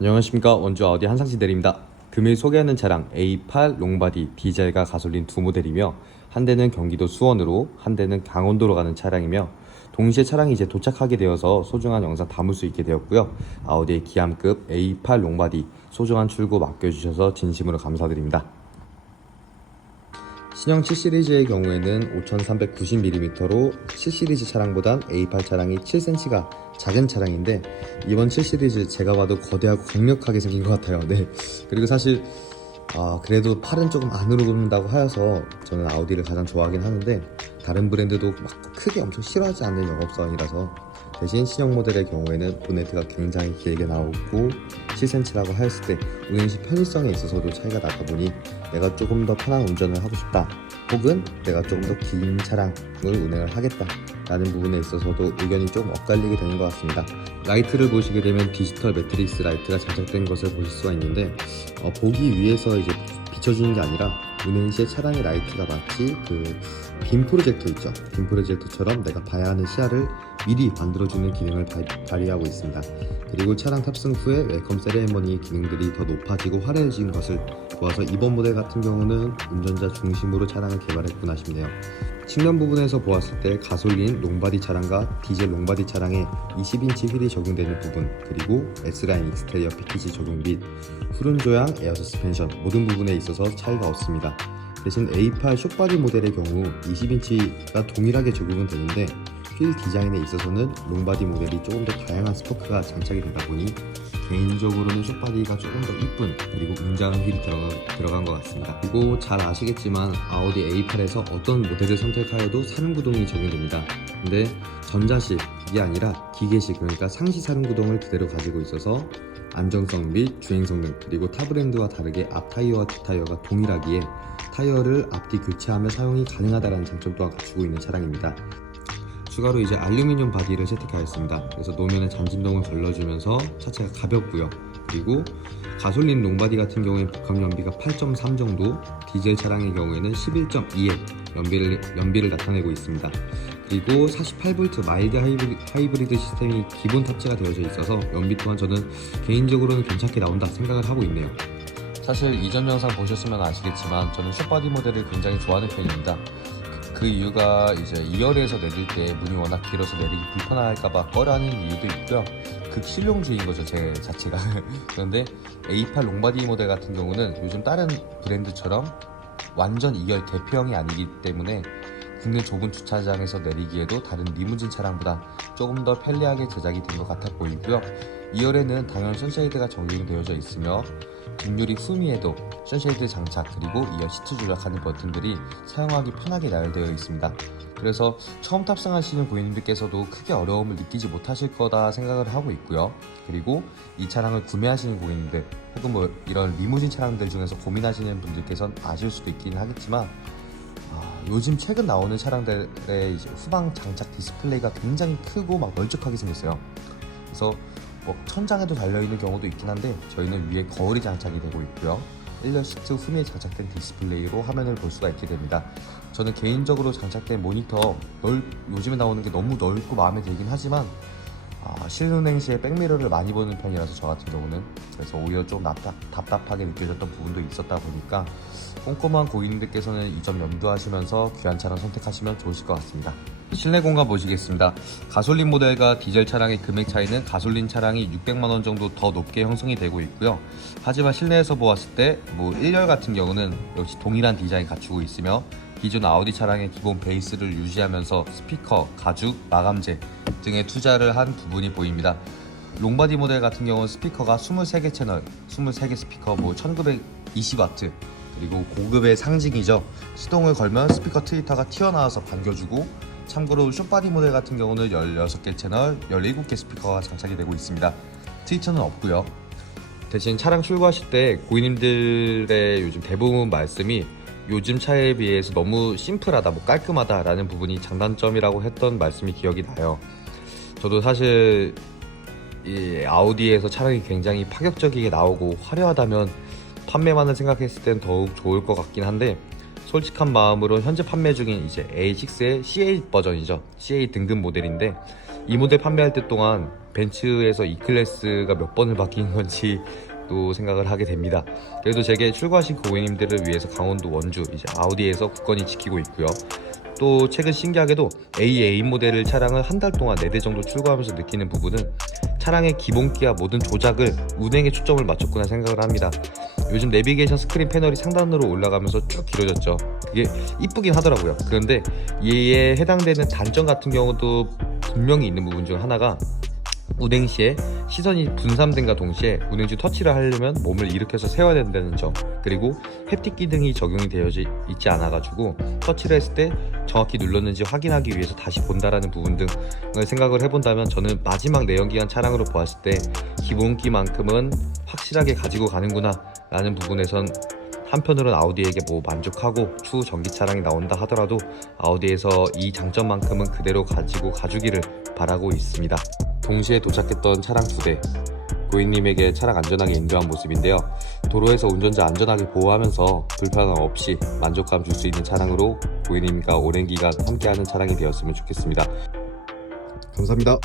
안녕하십니까. 원주 아우디 한상진 대리입니다. 금일 소개하는 차량 A8 롱바디 디젤과 가솔린 두 모델이며, 한 대는 경기도 수원으로, 한 대는 강원도로 가는 차량이며, 동시에 차량이 이제 도착하게 되어서 소중한 영상 담을 수 있게 되었고요. 아우디의 기암급 A8 롱바디 소중한 출고 맡겨주셔서 진심으로 감사드립니다. 신형 7시리즈의 경우에는 5390mm로 7시리즈 차량보단 A8 차량이 7cm가 작은 차량인데, 이번 7시리즈 제가 봐도 거대하고 강력하게 생긴 것 같아요. 네. 그리고 사실 그래도 팔은 조금 안으로 굽는다고 하여서 저는 아우디를 가장 좋아하긴 하는데, 다른 브랜드도 막 크게 엄청 싫어하지 않는 영업사원이라서, 대신 신형 모델의 경우에는 보네트가 굉장히 길게 나오고 7cm라고 하였을 때 운행시 편의성에 있어서도 차이가 나다 보니, 내가 조금 더 편한 운전을 하고 싶다, 혹은 내가 조금 더 긴 차량을 운행을 하겠다 라는 부분에 있어서도 의견이 조금 엇갈리게 되는 것 같습니다. 라이트를 보시게 되면 디지털 매트릭스 라이트가 장착된 것을 보실 수가 있는데, 보기 위해서 이제 비춰주는 게 아니라 운행 시에 차량의 라이트가 마치 빔 프로젝터 있죠. 빔 프로젝터처럼 내가 봐야 하는 시야를 미리 만들어주는 기능을 발휘하고 있습니다. 그리고 차량 탑승 후에 웰컴 세레머니 기능들이 더 높아지고 화려해진 것을 보아서 이번 모델 같은 경우는 운전자 중심으로 차량을 개발했구나 싶네요. 측면 부분에서 보았을 때 가솔린 롱바디 차량과 디젤 롱바디 차량에 20인치 휠이 적용되는 부분, 그리고 S라인 익스테리어 패키지 적용 및 후륜 조향, 에어 서스펜션 모든 부분에 있어서 차이가 없습니다. 대신 A8 숏바디 모델의 경우 20인치가 동일하게 적용은 되는데, 휠 디자인에 있어서는 롱바디 모델이 조금 더 다양한 스포크가 장착이 되다 보니 개인적으로는 숏바디가 조금 더 이쁜, 그리고 웅장한 휠이 들어간 것 같습니다. 그리고 잘 아시겠지만 아우디 A8에서 어떤 모델을 선택하여도 사륜구동이 적용됩니다. 근데 전자식이 아니라 기계식, 그러니까 상시 사륜구동을 그대로 가지고 있어서 안정성 및 주행 성능, 그리고 타 브랜드와 다르게 앞 타이어와 뒷 타이어가 동일하기에 타이어를 앞뒤 교체하며 사용이 가능하다는 장점 또한 갖추고 있는 차량입니다. 추가로 이제 알루미늄 바디를 채택하였습니다. 그래서 노면에 잔진동을 걸러주면서 차체가 가볍고요. 그리고 가솔린 롱바디 같은 경우에는 복합 연비가 8.3 정도, 디젤 차량의 경우에는 11.2의 연비를 나타내고 있습니다. 그리고 48V 마일드 하이브리드 시스템이 기본 탑재가 되어져 있어서 연비 또한 저는 개인적으로는 괜찮게 나온다 생각을 하고 있네요. 사실 이전 영상 보셨으면 아시겠지만 저는 숏바디 모델을 굉장히 좋아하는 편입니다. 그 이유가 이제 2열에서 내릴 때 문이 워낙 길어서 내리기 불편할까봐 꺼려하는 이유도 있고요. 극실용주의인 거죠, 제 자체가. 그런데 A8 롱바디 모델 같은 경우는 요즘 다른 브랜드처럼 완전 2열 대표형이 아니기 때문에 국내 좁은 주차장에서 내리기에도 다른 리무진 차량보다 조금 더 편리하게 제작이 된 것 같아 보이고요. 2열에는 당연 선쉐이드가 적용되어져 있으며 뒷유리 후미에도 선쉐이드 장착, 그리고 2열 시트 조작하는 버튼들이 사용하기 편하게 나열되어 있습니다. 그래서 처음 탑승하시는 고객님들께서도 크게 어려움을 느끼지 못하실 거다 생각을 하고 있고요. 그리고 이 차량을 구매하시는 고객님들, 혹은 이런 리무진 차량들 중에서 고민하시는 분들께서는 아실 수도 있긴 하겠지만, 요즘 최근 나오는 차량들의 이제 후방 장착 디스플레이가 굉장히 크고 막 널찍하게 생겼어요. 그래서 천장에도 달려있는 경우도 있긴 한데, 저희는 위에 거울이 장착이 되고 있고요. 1열 시트 후미에 장착된 디스플레이로 화면을 볼 수가 있게 됩니다. 저는 개인적으로 장착된 모니터 요즘에 나오는 게 너무 넓고 마음에 들긴 하지만, 실운행 시에 백미러를 많이 보는 편이라서 저 같은 경우는, 그래서 오히려 좀 답답하게 느껴졌던 부분도 있었다 보니까 꼼꼼한 고객님들께서는 이 점 염두하시면서 귀한 차량 선택하시면 좋으실 것 같습니다. 실내 공간 보시겠습니다. 가솔린 모델과 디젤 차량의 금액 차이는 가솔린 차량이 600만원 정도 더 높게 형성이 되고 있고요. 하지만 실내에서 보았을 때 1열 같은 경우는 역시 동일한 디자인 갖추고 있으며, 기존 아우디 차량의 기본 베이스를 유지하면서 스피커, 가죽, 마감재 등의 투자를 한 부분이 보입니다. 롱바디 모델 같은 경우는 스피커가 23개 채널, 23개 스피커 1920W, 그리고 고급의 상징이죠. 시동을 걸면 스피커 트위터가 튀어나와서 반겨주고, 참고로 숏바디 모델 같은 경우는 16개 채널, 17개 스피커가 장착이 되고 있습니다. 트위터는 없고요. 대신 차량 출고하실 때 고객님들의 요즘 대부분 말씀이 요즘 차에 비해서 너무 심플하다, 깔끔하다 라는 부분이 장단점이라고 했던 말씀이 기억이 나요. 저도 사실 이 아우디에서 차량이 굉장히 파격적이게 나오고 화려하다면 판매만을 생각했을 땐 더욱 좋을 것 같긴 한데, 솔직한 마음으로 현재 판매 중인 이제 A6의 C8 버전이죠. C8 등급 모델인데, 이 모델 판매할 때 동안 벤츠에서 E클래스가 몇 번을 바뀐 건지 또 생각을 하게 됩니다. 그래도 제게 출고하신 고객님들을 위해서 강원도 원주 이제 아우디에서 굳건히 지키고 있고요. 또 최근 신기하게도 AA 모델을 차량을 한 달 동안 4대 정도 출고하면서 느끼는 부분은 차량의 기본기와 모든 조작을 운행에 초점을 맞췄구나 생각을 합니다. 요즘 내비게이션 스크린 패널이 상단으로 올라가면서 쭉 길어졌죠. 그게 이쁘긴 하더라고요. 그런데 이에 해당되는 단점 같은 경우도 분명히 있는 부분 중 하나가 운행 시에 시선이 분산됨과 동시에 운행 중 터치를 하려면 몸을 일으켜서 세워야 된다는 점, 그리고 햅틱 기능이 적용이 되어 있지 않아 가지고 터치를 했을 때 정확히 눌렀는지 확인하기 위해서 다시 본다라는 부분 등을 생각을 해본다면 저는 마지막 내연기관 차량으로 보았을 때 기본기만큼은 확실하게 가지고 가는구나 라는 부분에선 한편으로는 아우디에게 만족하고 추후 전기 차량이 나온다 하더라도 아우디에서 이 장점만큼은 그대로 가지고 가주기를 바라고 있습니다. 동시에 도착했던 차량 2대, 고객님에게 차량 안전하게 인도한 모습인데요. 도로에서 운전자 안전하게 보호하면서 불편함 없이 만족감 줄 수 있는 차량으로 고객님과 오랜 기간 함께하는 차량이 되었으면 좋겠습니다. 감사합니다.